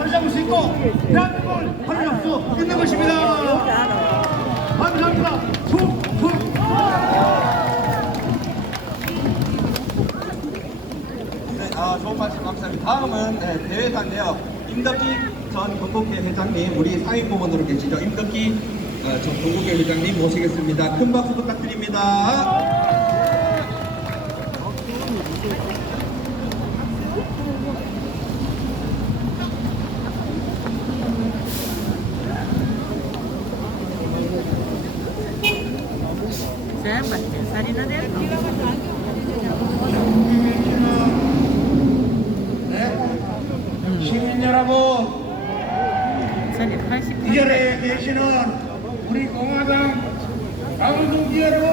바로 잡을 수 있고 대한민국을 바로 잡을 수 있는 것입니다. 감사합니다. 툭툭. 네, 아, 좋은 말씀 감사합니다. 다음은 네, 대회사인데요. 임덕기 전 건국회 회장님, 우리 상임고문으로 계시죠. 임덕기 어, 전 건국회 회장님 모시겠습니다. 큰 박수 부탁드립니다. 됐노? 시민 여러분, 살이 80. 이 자리에 계시는 우리 공화당 강동지 여러분,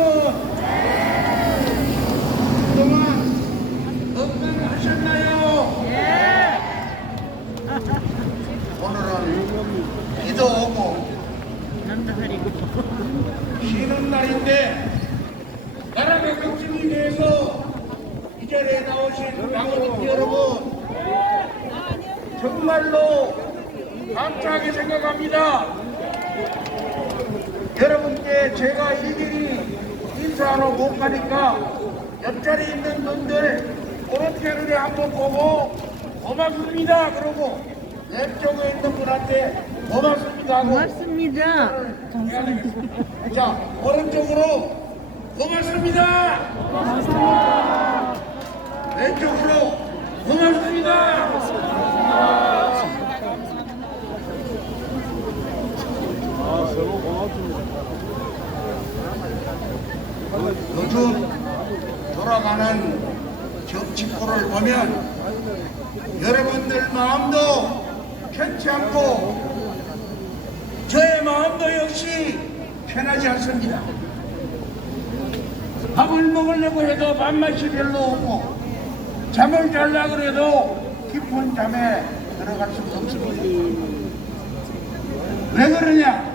그동안 건강하셨나요? 예! 오늘은 비도 오고. 쉬는 날인데 나라가 걱정이 돼서 이 자리에 나오신 강동지 여러분, 정말로 감사하게 생각합니다. 여러분께 제가 일일이 인사하러 못 가니까 옆자리에 있는 분들 오른편을 한번 보고 고맙습니다. 그러고 왼쪽에 있는 분한테 고맙습니다. 하고 고맙습니다. 자 오른쪽으로 고맙습니다. 왼쪽으로 고맙습니다. 요즘 돌아가는 정치권을 보면 여러분들 마음도 편치 않고 저의 마음도 역시 편하지 않습니다. 밥을 먹으려고 해도 밥맛이 별로 없고 잠을 자려고 해도 깊은 잠에 들어갈 수가 없습니다. 왜 그러냐?